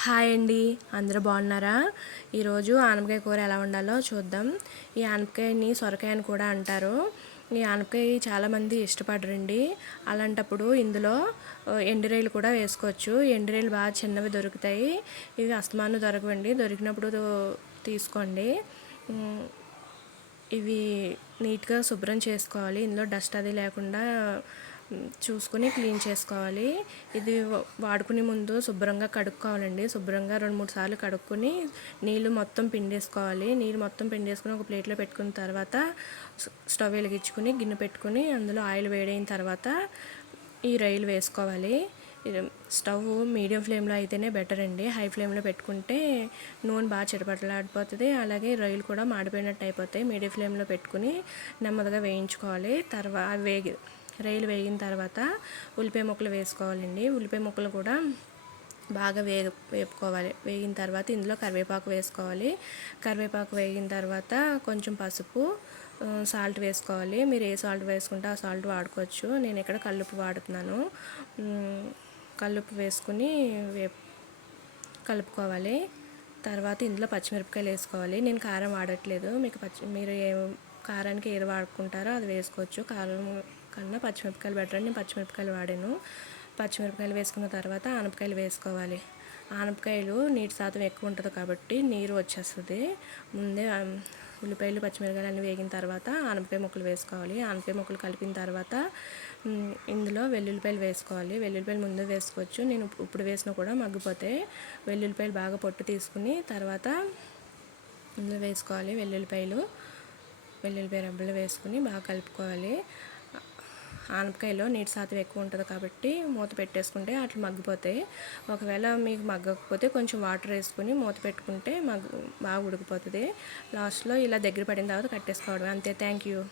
Hi అండి. అందరూ బాగున్నారా? ఈరోజు ఆనపకాయ కూర ఎలా ఉండాలో చూద్దాం. ఈ ఆనపకాయని సొరకాయ అని కూడా అంటారు. ఈ ఆనపకాయ చాలామంది ఇష్టపడరండి. అలాంటప్పుడు ఇందులో ఆ, కూడా వేసుకోవచ్చు. ఎండురేలు బాగా చిన్నవి దొరుకుతాయి. ఇవి అస్తమానం దొరకవండి. దొరికినప్పుడు తీసుకోండి. ఇవి నీట్గా శుభ్రం చేసుకోవాలి. ఇందులో డస్ట్ అది లేకుండా చూసుకుని క్లీన్ చేసుకోవాలి. ఇది వాడుకునే ముందు శుభ్రంగా కడుక్కోవాలండి. శుభ్రంగా రెండు మూడు సార్లు కడుక్కొని నీళ్ళు మొత్తం పిండేసుకోవాలి. నీళ్ళు మొత్తం పిండేసుకుని ఒక ప్లేట్లో పెట్టుకున్న తర్వాత స్- స్టవ్ వెలిగించుకుని గిన్నె పెట్టుకుని అందులో ఆయిల్ వేడైన తర్వాత ఈ రైలు వేసుకోవాలి. స్టవ్ మీడియం ఫ్లేమ్లో అయితేనే బెటర్ అండి. హై ఫ్లేమ్లో పెట్టుకుంటే నూనె బాగా చిటపటలాడిపోతుంది. అలాగే రొయ్యలు కూడా మాడిపోయినట్టు అయిపోతాయి. మీడియం ఫ్లేమ్లో పెట్టుకుని నెమ్మదిగా వేయించుకోవాలి. తర్వాత వేగి రొయ్యలు వేగిన తర్వాత ఉల్లిపాయ ముక్కలు వేసుకోవాలండి. ఉల్లిపాయ ముక్కలు కూడా బాగా వేగ వేపుకోవాలి. వేగిన తర్వాత ఇందులో కరివేపాకు వేసుకోవాలి. కరివేపాకు వేగిన తర్వాత కొంచెం పసుపు సాల్ట్ వేసుకోవాలి. మీరు ఏ సాల్ట్ వేసుకుంటే ఆ సాల్ట్ వాడుకోవచ్చు. నేను ఇక్కడ కల్లుప్పు వాడుతున్నాను. కల్లుప్పు వేసుకుని వేపు కలుపుకోవాలి. తర్వాత ఇందులో పచ్చిమిరపకాయలు వేసుకోవాలి. నేను కారం వాడట్లేదు. మీకు పచ్చి మీరు ఏ కారానికి ఏది వాడుకుంటారో అది వేసుకోవచ్చు. కారం కన్నా పచ్చిమిరపకాయలు బెటర్ అని నేను పచ్చిమిరపకాయలు వాడాను. పచ్చిమిరపకాయలు వేసుకున్న తర్వాత ఆనపకాయలు వేసుకోవాలి. ఆనపకాయలు నీటి శాతం ఎక్కువ ఉంటుంది కాబట్టి నీరు వచ్చేస్తుంది. ముందే ఉల్లిపాయలు పచ్చిమిరపకాయలు అన్నీ వేగిన తర్వాత ఆనపకాయ ముక్కలు వేసుకోవాలి. ఆనపకాయ ముక్కలు కలిపిన తర్వాత ఇందులో వెల్లుల్లిపాయలు వేసుకోవాలి. వెల్లుల్లిపాయలు ముందే వేసుకోవచ్చు. నేను ఇప్పుడు వేసినా కూడా మగ్గిపోతే వెల్లుల్లిపాయలు బాగా పొట్టు తీసుకుని తర్వాత ఇందులో వేసుకోవాలి వెల్లుల్లిపాయలు. వెల్లుల్లిపాయ రబ్బలు వేసుకుని బాగా కలుపుకోవాలి. ఆనపకాయలో నీటి శాతం ఎక్కువ ఉంటుంది కాబట్టి మూత పెట్టేసుకుంటే అట్లా మగ్గిపోతాయి. ఒకవేళ మీకు మగ్గకపోతే కొంచెం వాటర్ వేసుకుని మూత పెట్టుకుంటే మగ్గు బాగా ఉడికిపోతుంది. లాస్ట్లో ఇలా దగ్గర పడిన తర్వాత కట్టేసుకోవడం అంతే. Thank you.